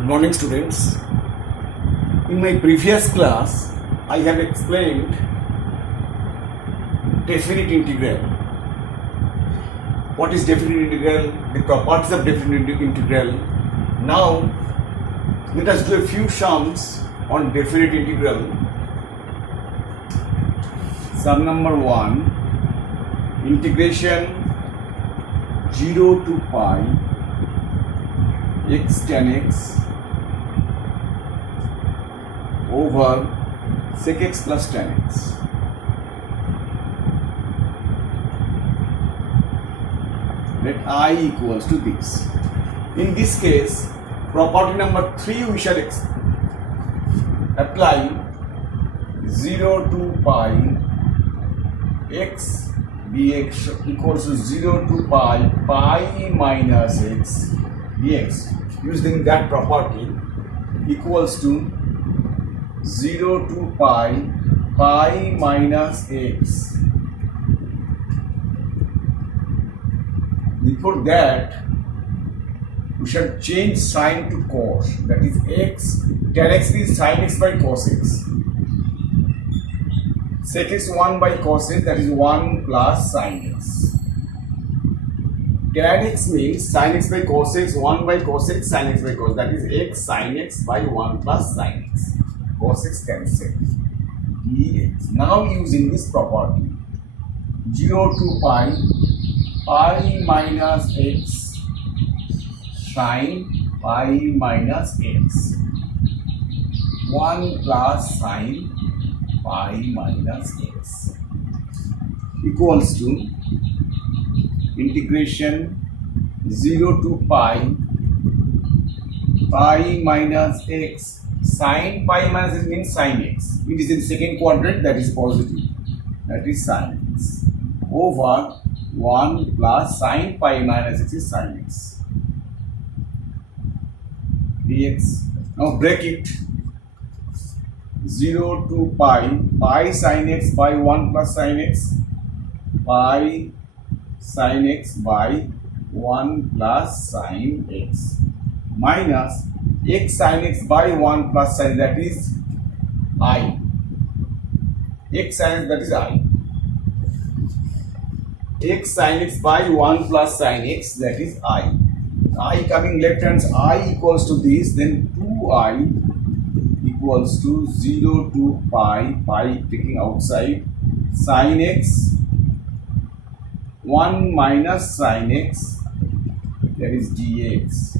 Good morning, students. In my previous class, I have explained definite integral. What is definite integral? The properties of definite integral. Now, let us do a few sums on definite integral. Sum number 1, integration 0 to pi x tan x over sec x plus tan x. Let I equals to this. In this case, property number 3 we shall apply 0 to pi x dx equals to 0 to pi minus x dx. Using that property equals to 0 to pi minus x. Before that, we shall change sign to cos. That is x, tan x is sin x by cos x. Sec x 1 by cos x, that is 1 plus sin x. Tan x means sin x by cos x, 1 by cos x, sin x by cos. That is x sin x by 1 plus sin x. Cos x cancel. Dx. Now using this property, 0 to pi minus x sin pi minus x. 1 plus sin pi minus x equals to integration 0 to pi minus x. Sin pi minus x means sin x. It is in second quadrant, that is positive. That is sin x over 1 plus sin pi minus x is sin x dx. Now break it. 0 to pi sin x by 1 plus sin x, pi sin x by 1 plus sin x minus x sin x by 1 plus sin, that is I. X sin x, that is I. X sin x by 1 plus sin x, that is I. I coming left hand, I equals to this, then 2I equals to 0 to pi taking outside, sin x 1 minus sin x, that is dx.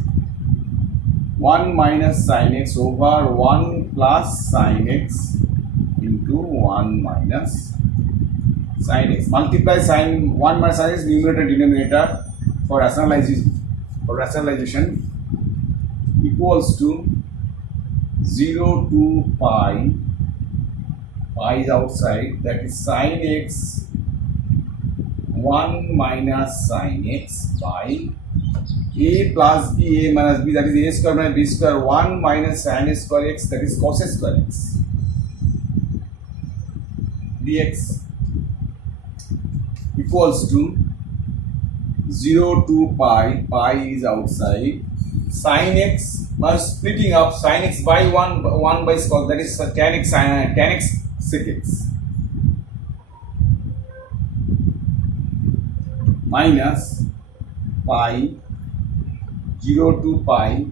1 minus sin x over 1 plus sin x into 1 minus sin x. Multiply sin 1 minus sin x, numerator denominator for rationalization equals to 0 to pi is outside, that is sin x 1 minus sin x by a plus b, a minus b, that is a square minus b square, 1 minus sin a square x, that is cos a square x dx equals to 0 to pi is outside, sin x splitting up, sin x by 1 by cos, that is tan x sec x minus pi 0 to pi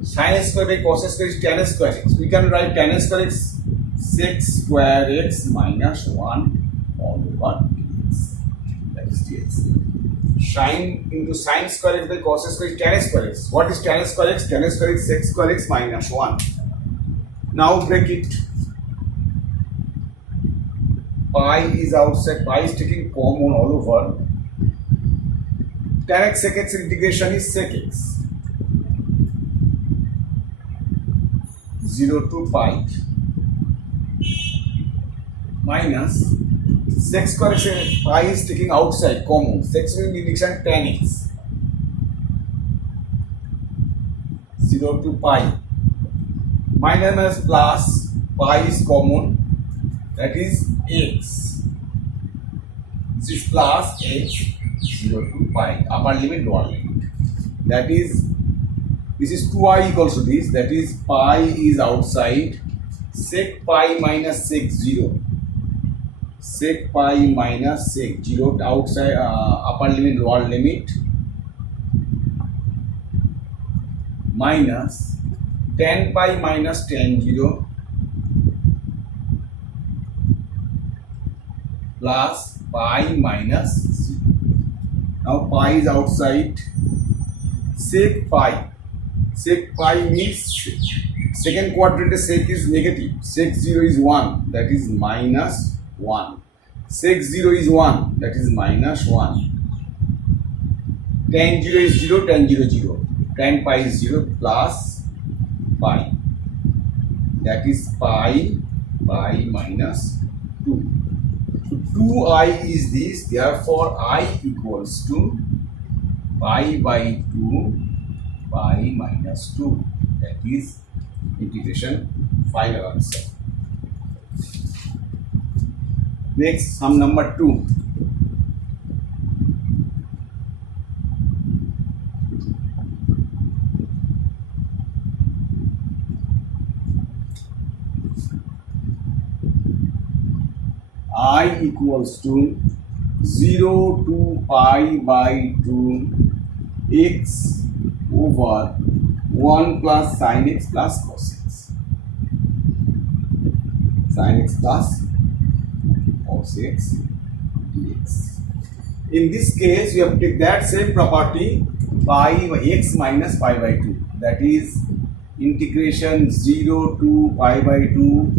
sin square by cos square is tan square x. We can write tan square x sec square x minus 1 all over dx. That is dx. Sin into sin square x by cos square is tan square x. What is tan square x? Tan square x sec square x minus 1. Now break it. Pi is outside, pi is taking common all over. Tan x sec x integration is sec x 0 to pi minus sec square x, pi is taking outside common, sec will be integration tan x 0 to pi minus plus pi is common, that is x. This is plus x 0 to pi, upper limit, lower limit. That is This is 2i equals to this, that is pi is outside, sec pi minus sec 0, sec pi minus sec 0 outside, upper limit lower limit, minus tan pi minus tan 0 plus pi minus 0. Now pi is outside, sec pi means second quadrant sec is negative, sec 0 is 1, that is minus 1, sec 0 is 1, that is minus 1, tan 0 is 0, tan 0 0, tan pi is 0 plus pi, that is pi minus 2. So 2i is this, therefore I equals to pi by 2 pi minus 2, that is integration final answer. Next, sum number 2. I equals to 0 to pi by 2 x over 1 plus sin x plus cos x. Sin x plus cos x dx. In this case, you have to take that same property pi x minus pi by 2. That is integration 0 to pi by 2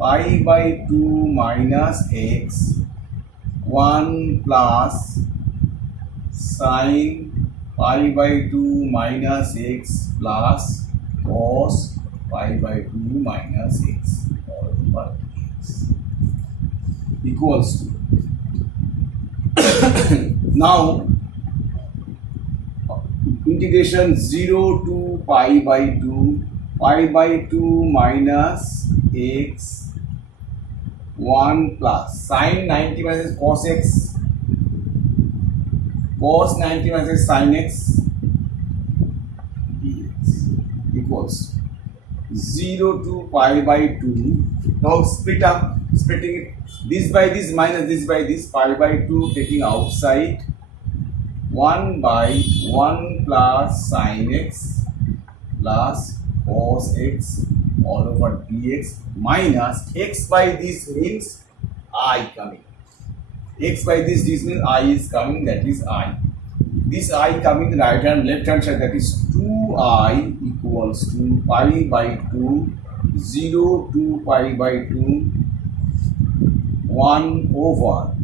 pi by 2 minus x 1 plus sin pi by 2 minus x plus cos pi by 2 minus x all over x equals to now integration 0 to pi by 2 minus x 1 plus sin 90 minus cos x, cos 90 minus sin x dx equals 0 to pi by 2. Now splitting it, this by this minus this by this, pi by 2 taking outside, 1 by 1 plus sin x plus cos x all over dx minus x by this means I coming. X by this means I is coming, that is I. This I coming right hand left hand side, that is 2I equals to pi by 2 0 to pi by 2 1 over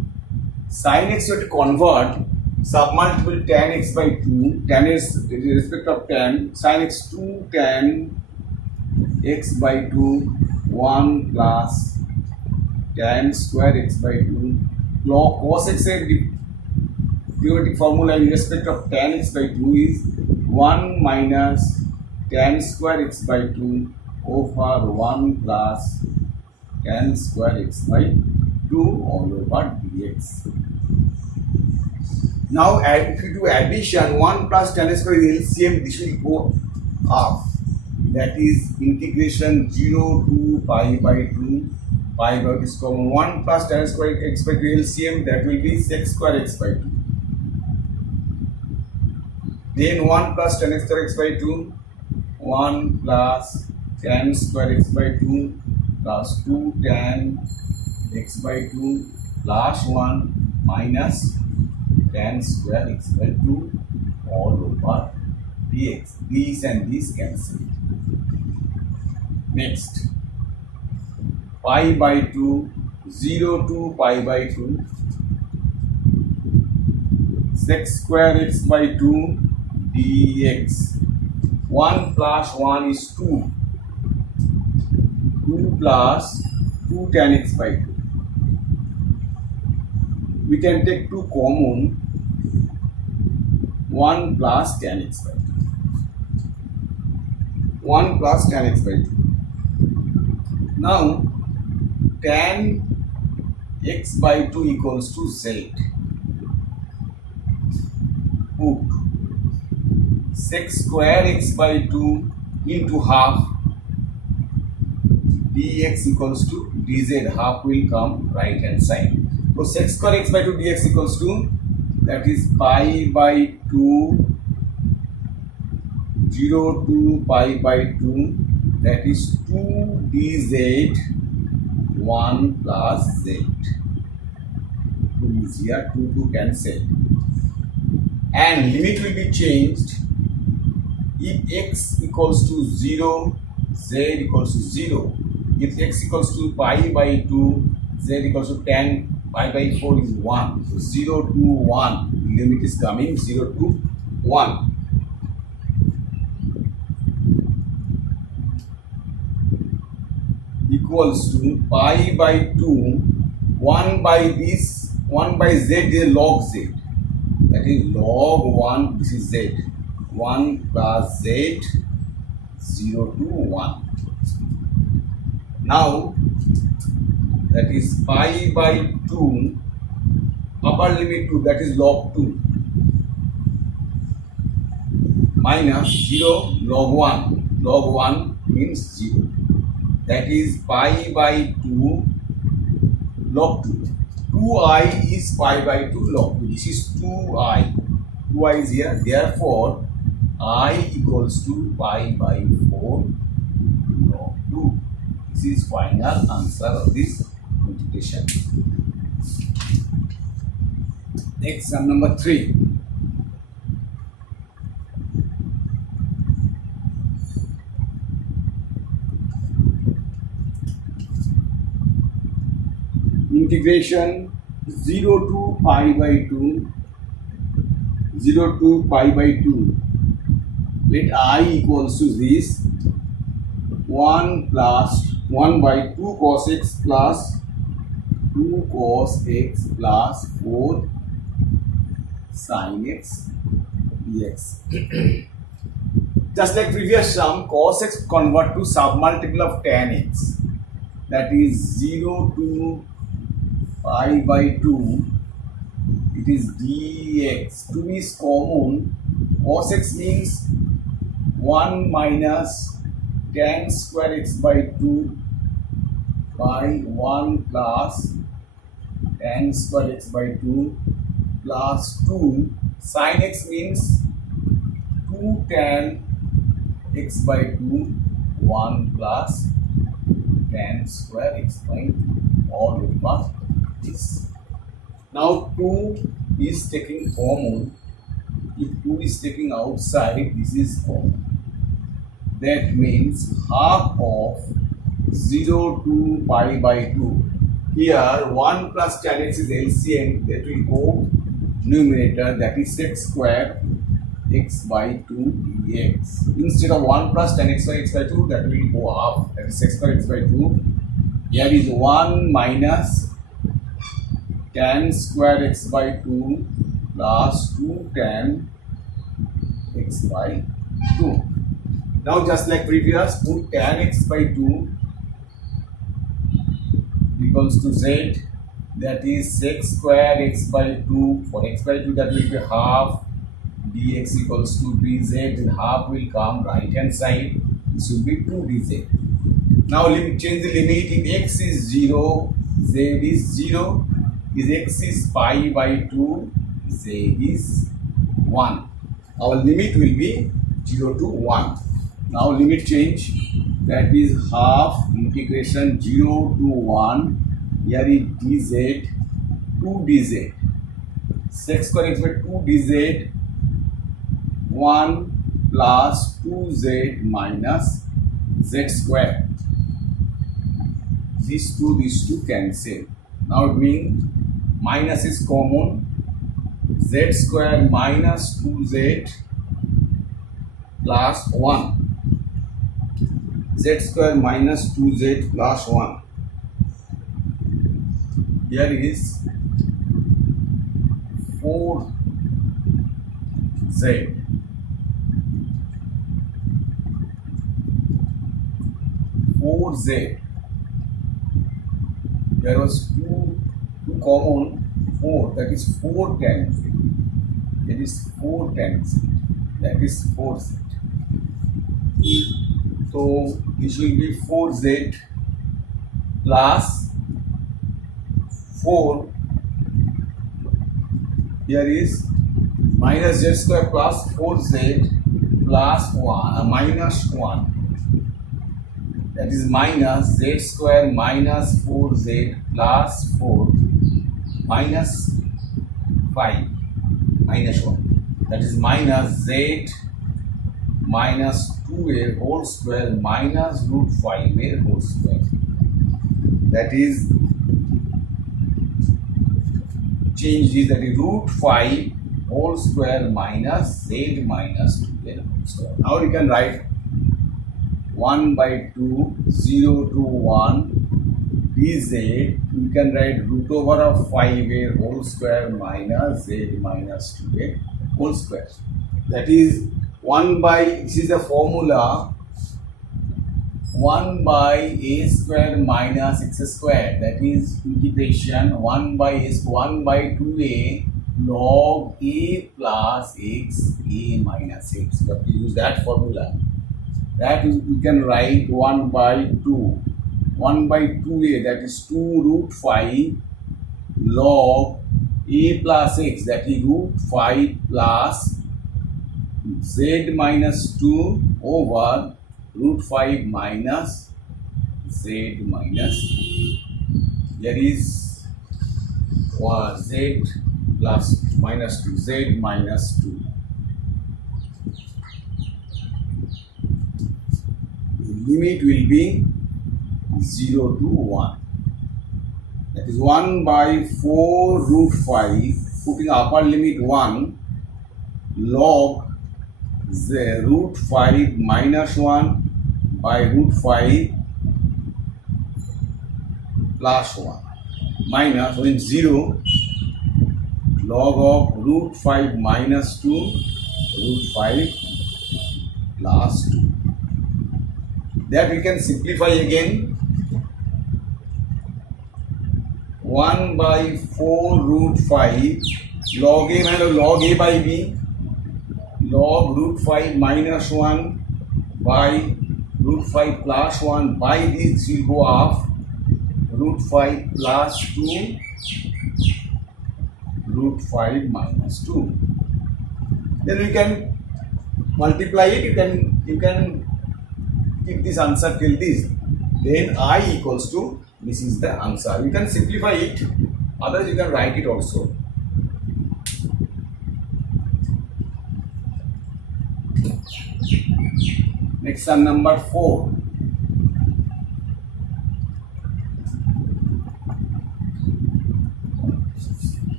sin x to convert submultiple tan x by 2, tan is in respect of tan, sin x 2 tan x by 2 1 plus tan square x by 2 log cos x theoretic formula in respect of tan x by 2 is 1 minus tan square x by 2 over 1 plus tan square x by 2 all over dx. Now if you do addition, 1 plus tan square is LCM, this will go up. That is integration 0 to pi by 2, pi by this common 1 plus tan square x by 2 LCM, that will be sec square x by 2. Then 1 plus tan square x by 2, 1 plus tan square x by 2 plus 2 tan x by 2 plus 1 minus tan square x by 2 all over dx. These and these cancel. Next, pi by 2, 0 to pi by 2, sec square x by 2 dx. 1 plus 1 is 2. 2 plus 2 tan x by 2. We can take 2 common. 1 plus tan x by 2. 1 plus tan x by 2. Now, tan x by 2 equals to z. Put sec square x by 2 into half dx equals to dz. Half will come right hand side. So sec square x by 2 dx equals to, that is pi by 2 0 to pi by 2, that is 2 dz 1 plus z. 2 is here, 2 cancel. And limit will be changed if x equals to 0, z equals to 0. If x equals to pi by 2, z equals to tan pi by 4 is 1. So 0 to 1, limit is coming 0 to 1. Equals to pi by 2, 1 by this, 1 by z is log z. That is log 1, this is z. 1 plus z, 0 to 1. Now, that is pi by 2, upper limit 2, that is log 2. Minus 0, log 1. Log 1 means 0. That is pi by 2 log 2. 2i is pi by 2 log 2. This is 2i. 2i is here. Therefore, I equals to pi by 4 log 2. This is final answer of this computation. Next, sum number 3. Integration 0 to pi by 2, 0 to pi by 2. Let I equals to this 1 plus 1 by 2 cos x plus 2 cos x plus 4 sin x dx. Just like previous sum, cos x convert to submultiple of tan x. That is 0 to pi by 2, it is dx. 2 is common. Cos x means 1 minus tan square x by 2 by 1 plus tan square x by 2 plus 2. Sin x means 2 tan x by 2, 1 plus tan square x by 2, all over this. Now 2 is taking common. If 2 is taking outside, this is common. That means half of 0 to pi by 2. Here 1 plus tan x is LCM, that will go numerator, that is sec square x by 2 dx. Instead of 1 plus tan x by 2, that will go half, that is sec square x by 2. Here is 1 minus tan square x by 2 plus 2 tan x by 2. Now just like previous, put tan x by 2 equals to z, that is sec square x by 2. For x by 2, that will be half dx equals to dz, and half will come right hand side. This will be 2 dz. Now change the limit. If x is 0, z is 0. If x is pi by 2, z is 1. Our limit will be 0 to 1. Now limit change, that is half integration 0 to 1. Here is dz, 2 dz. Sec square x by 2 dz, 1 plus 2z minus z square. These two cancel. Now it means minus is common. Z square minus 2z plus 1. Z square minus 2z plus 1. Here is 4z. 4z. There was 2 common, 4, that is 4 tan z. That is 4 tan z. that is 4z. So this will be 4z plus 4, here is minus z square plus 4z plus 1 minus 1, that is minus z square minus 4z plus 4 minus 5 minus 1, that is minus z minus 2a whole square minus root 5a whole square, that is change this, that is root 5 whole square minus z minus 2a whole square. Now you can write 1 by 2 0 to 1 dz, you can write root over of 5a whole square minus z minus 2a whole square, that is 1 by, this is the formula, 1 by a square minus x square, that is integration 1 by 2a log a plus x a minus x. You have to use that formula. That you can write 1 by 2. 1 by 2a, that is 2 root 5 log a plus x, that is root 5 plus z minus 2 over root 5 minus z minus, there is z plus minus 2, z minus 2. The limit will be 0 to 1. That is 1 by 4 root 5, putting upper limit 1, log the root 5 minus 1 by root 5 plus 1 minus, when 0, log of root 5 minus 2 root 5 plus 2. That we can simplify again. 1 by 4 root 5 log a minus log a by b, log root 5 minus 1 by root 5 plus 1, by this will go off root 5 plus 2 root 5 minus 2. Then we can multiply it, you can keep this answer till this, then I equals to, this is the answer. You can simplify it, otherwise you can write it also. Next sum number 4.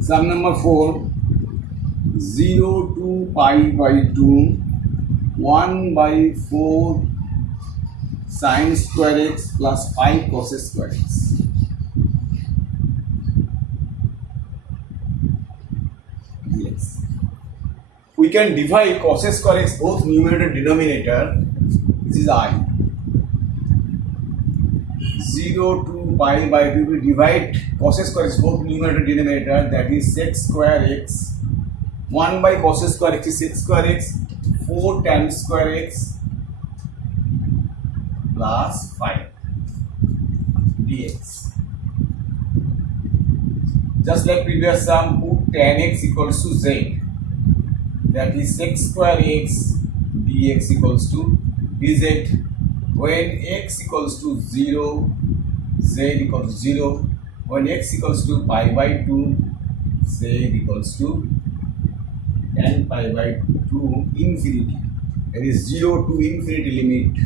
Sum number 4, 0 to pi by 2, 1 by 4 sine square x plus 5 cos square x. Yes. We can divide cos square x both numerator and denominator. This is I. 0 to pi by 2, we divide cos square x both numerator and denominator, that is sec square x. 1 by cos square x is sec square x, 4 tan square x plus 5 dx. Just like previous sum, put tan x equals to z, that is sec square x dx equals to dz. When x equals to 0, z equals to 0. When x equals to pi by 2, z equals to tan pi by 2 infinity. That is 0 to infinity limit.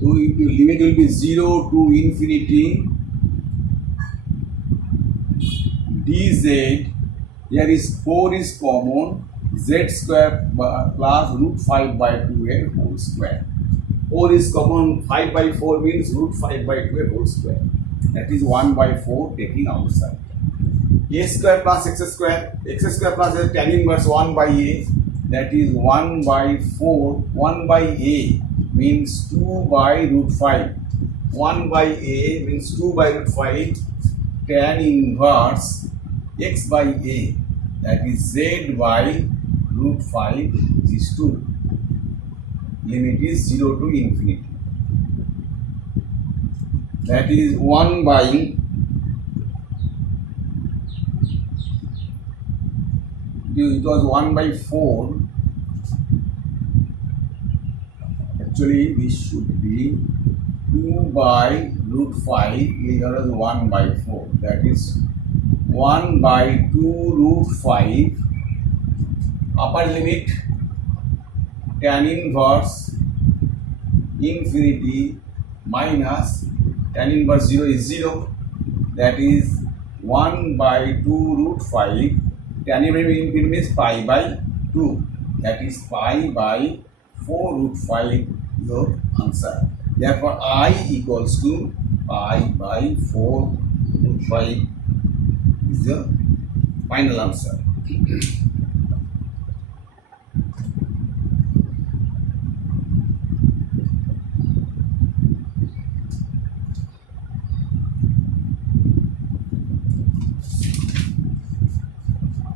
So limit will be 0 to infinity dz. Here is 4 is common, z square plus root 5 by 2a whole square. 4 is common, 5 by 4 means root 5 by 2a whole square. That is 1 by 4 taking outside. A square plus x square plus tan inverse 1 by a, that is 1 by 4. 1 by a means 2 by root 5. 1 by a means 2 by root 5. Tan inverse x by a, that is z by root 5 is 2. Limit is 0 to infinity. That is 1 by, it was 1 by 4. Actually this should be 2 by root 5, here is 1 by 4. That is 1 by 2 root 5, upper limit tan inverse infinity minus tan inverse 0 is 0. That is 1 by 2 root 5, tan inverse infinity means pi by 2. That is pi by 4 root 5, your answer. Therefore, I equals to pi by 4 root 5 is the final answer.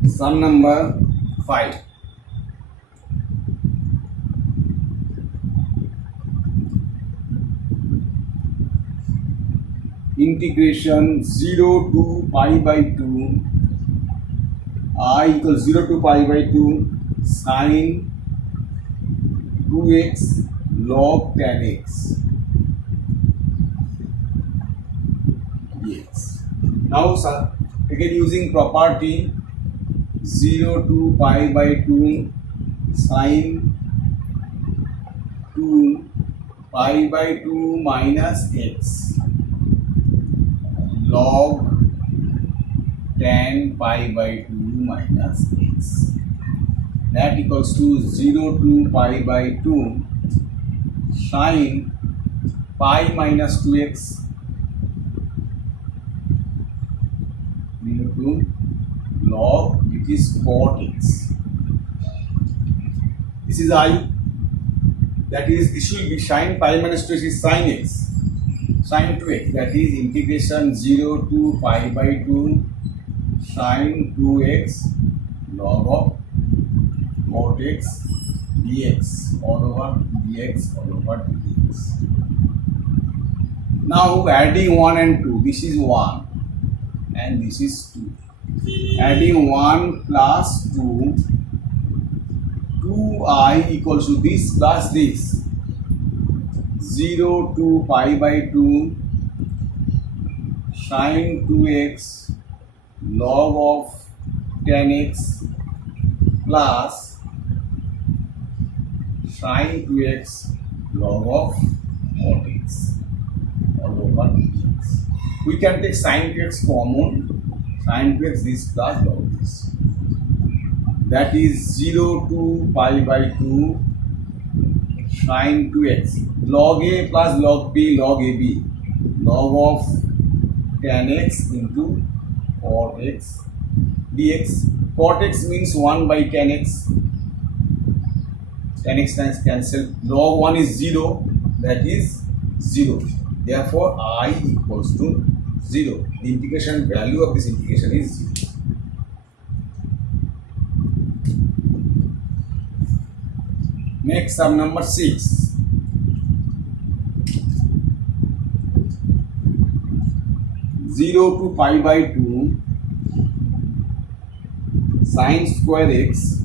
Sum number 5. Integration 0 to pi by 2, I equals 0 to pi by 2 sine 2x log tan x dx. Now sir, again using property 0 to pi by 2 sine 2 pi by 2 minus x log tan pi by 2 minus x, that equals to 0 to pi by 2 sine pi minus 2x into log, it is cot x. This is I, that is this will be sine pi minus 2x is sine x, sine 2x, that is integration 0 to pi by 2 sine 2x log of cot x dx all over dx all over dx. Now adding 1 and 2, this is 1 and this is 2. Adding 1 plus 2, 2i equals to this plus this, 0 to pi by 2 sine 2x log of tan x plus sine 2x log of cot x all over dx. We can take sine 2x common, sine 2x this plus log this. That is 0 to pi by 2 sine 2x log a plus log b log ab log of tan x into cot x dx. Cot x means 1 by tan x. Tan x times cancel. Log 1 is 0, that is 0. Therefore, I equals to 0. The integration value of this integration is 0. Next, sum number 6. Zero to pi by 2 sine square x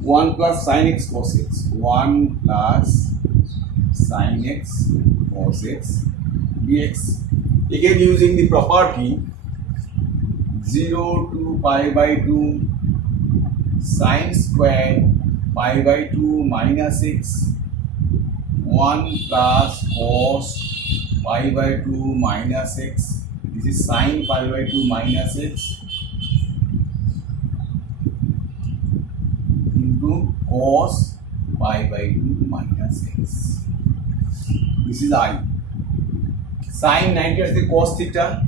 1 plus sine x cos x, 1 plus sine x cos x dx. Again using the property 0 to pi by 2 sine square pi by 2 minus x 1 plus cos pi by 2 minus x, this is sine pi by 2 minus x into cos pi by 2 minus x. This is I. Sine 90 is the cos theta,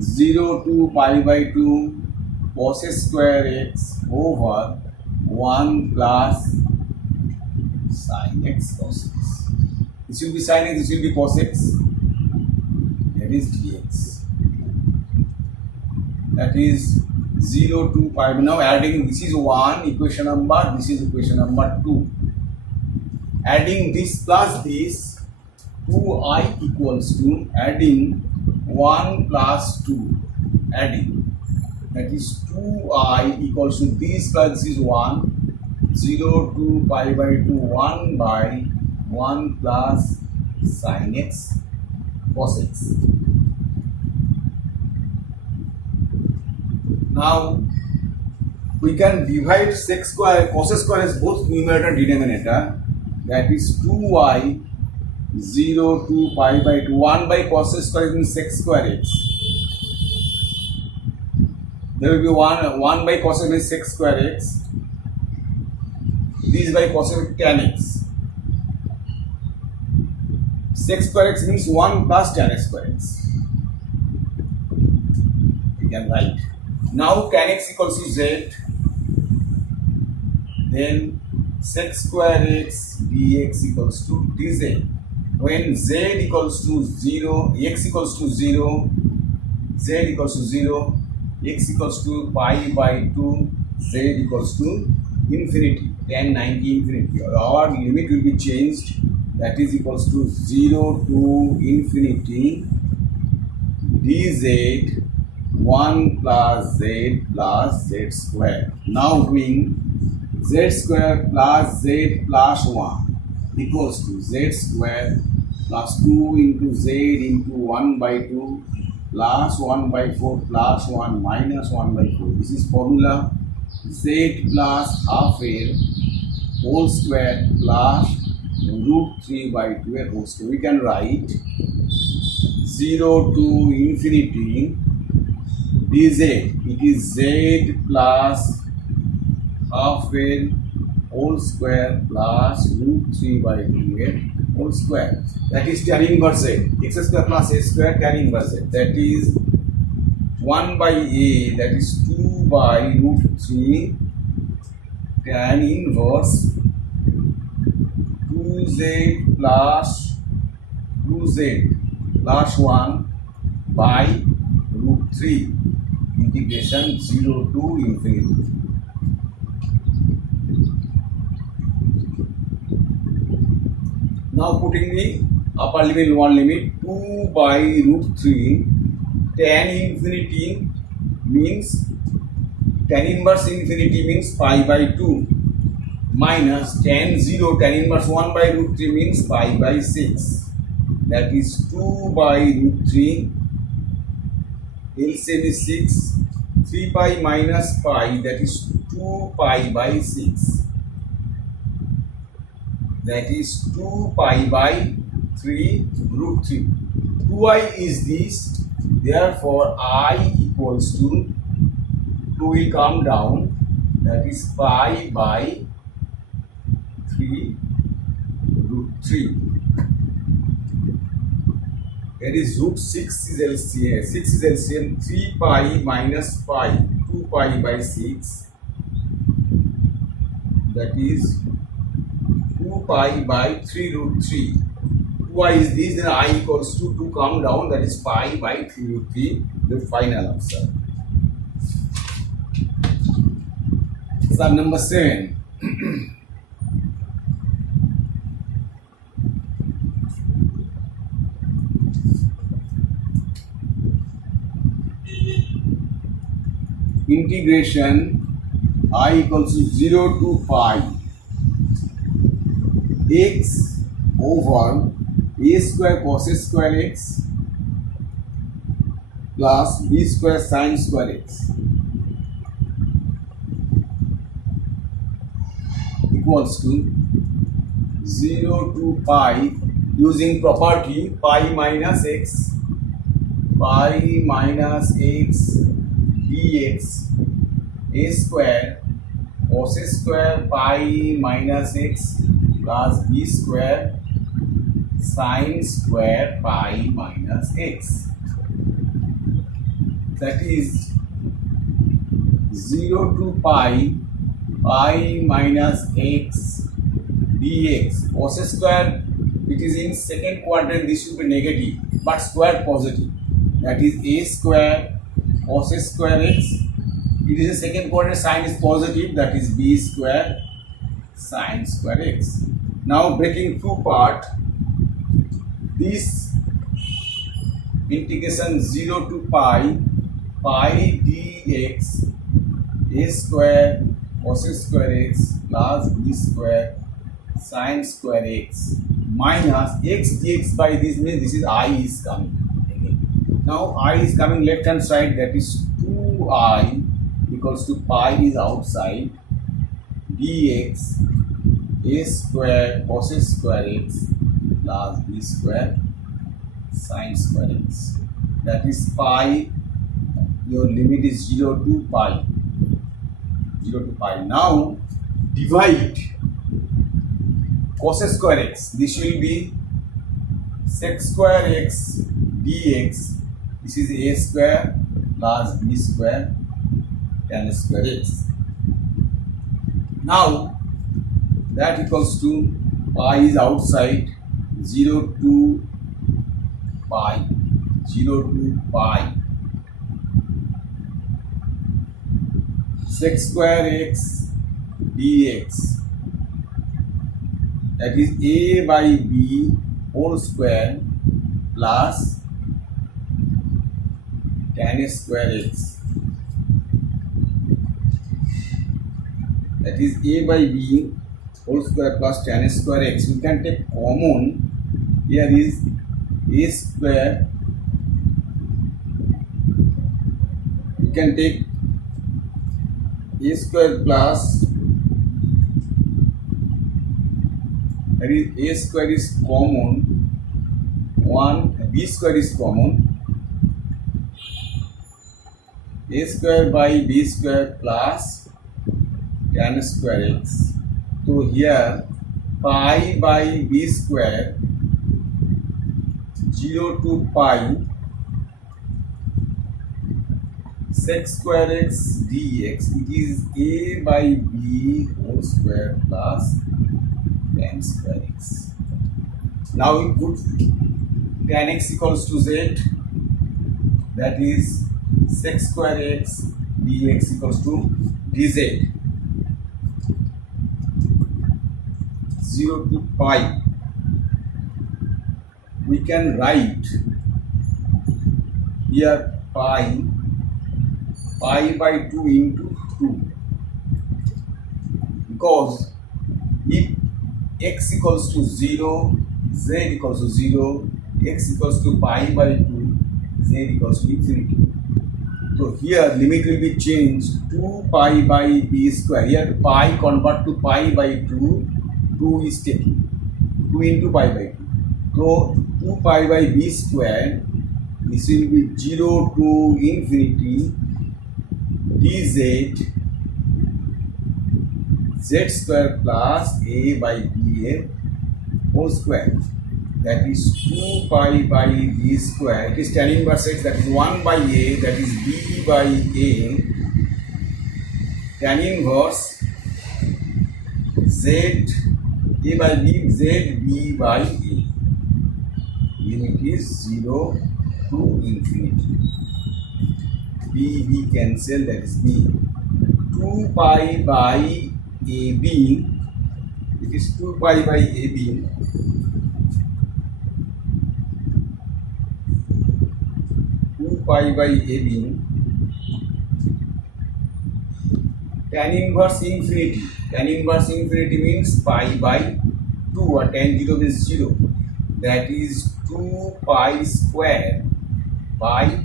0 to pi by 2 cos square x over 1 plus sine x cos x. This will be sine x, this will be cos x. That is dx. that is 0 to pi. Now adding, this is 1 equation number, this is equation number 2. Adding this plus this, 2I equals to, adding 1 plus 2, adding, that is 2I equals to this plus this is 1, 0 to pi by 2, 1 by 1 plus sin x cos x. Now we can divide sec square, cos square as both numerator and denominator, that is 2y 0 to pi by 2, 1 by cos square is sec square x. There will be 1 by cos is sec square x. This by cos is tan x. Sec square x means 1 plus tan x square x. We can write. Now tan x equals to z. Then sec square x dx equals to dz. When z equals to 0, x equals to 0, z equals to 0, x equals to pi by 2, z equals to infinity, tan 90 infinity. Our limit will be changed, that is equals to 0 to infinity dz 1 plus z square. Now doing z square plus z plus 1 equals to z square plus 2 into z into 1 by 2 plus 1 by 4 plus 1 minus 1 by 4. This is formula z plus half a whole square plus root 3 by 2 whole square. We can write 0 to infinity dz, it is z plus half a whole square plus root 3 by 2 whole square. That is tan inverse z, x square plus a square tan inverse z. That is 1 by a, that is 2 by root 3 tan inverse 2z plus 2z plus 1 by root 3 integration 0 to infinity. Now putting the upper limit, lower limit, 2 by root 3 tan infinity means tan inverse infinity means pi by 2 minus tan 0 tan inverse 1 by root 3 means pi by 6, that is 2 by root 3, LCM is 6, 3 pi minus pi, that is 2 pi by 6, that is 2 pi by 3 root 3. 2i is this, therefore I equals to 2 will come down, that is pi by 3 root 3. That is root 6 is LCM. 6 is LCM. 3 pi minus pi, 2 pi by 6. That is 2 pi by 3 root 3. 2i is this, then I equals to 2 come down, that is pi by 3 root 3, the final answer. Sum number 7. Integration I equals to 0 to pi x over a square cos square x plus b square sin square x equals to 0 to pi, using property pi minus x dx a square cos square pi minus x plus b square sin square pi minus x. That is 0 to pi minus x dx. Cos square, it is in second quadrant, this should be negative, but square positive. That is a square cos square x. It is a second coordinate, sign is positive, that is b square sin square x. Now breaking two part, this integration 0 to pi dx a square cos square x plus b square sin square x minus x dx by this means this is I is coming. Okay. Now I is coming left hand side, that is 2I equals to pi is outside dx a square cos square x plus b square sin square x, that is pi, your limit is 0 to pi. Now divide cos square x, this will be sec square x dx, this is a square plus b square tan square x. Now that equals to pi is outside 0 to pi sec square x dx, that is a by b whole square plus tan square x, that is a by b whole square plus tan square x. We can take common, here is a square, we can take a square plus, that is a square is common, 1 b square is common, a square by b square plus tan square x. So here pi by b square 0 to pi sec square x dx, it is a by b whole square plus tan square x. Now we put tan x equals to z, that is sec square x dx equals to dz, 0 to pi. We can write here pi by 2 into 2, because if x equals to 0, z equals to 0, x equals to pi by 2, z equals to infinity. So here limit will be changed, 2 pi by b square, here pi convert to pi by 2, 2 is taken, 2 into pi by 2. So 2 pi by b square, this will be 0 to infinity dz z square plus a by b whole square, that is 2 pi by b square, it is tan inverse x, that is 1 by a, that is b by a, tan inverse z a by b, z b by a, limit is 0 to infinity, b cancel, that is b, 2 pi by ab, it is 2 pi by ab, 2 pi by ab, tan inverse infinity, tan inverse infinity means pi by 2, or tan 0 means 0, that is 2 pi square by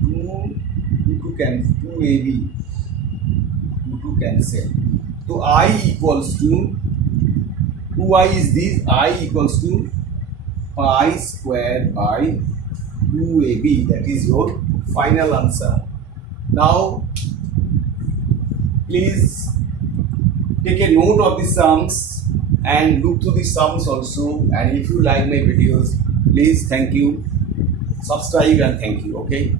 2 ab, 2 cancel. So I equals to 2i is this, I equals to pi square by 2ab, that is your final answer. Now please take a note of the sums and look to the sums also, and if you like my videos, please thank you, subscribe and thank you. Okay.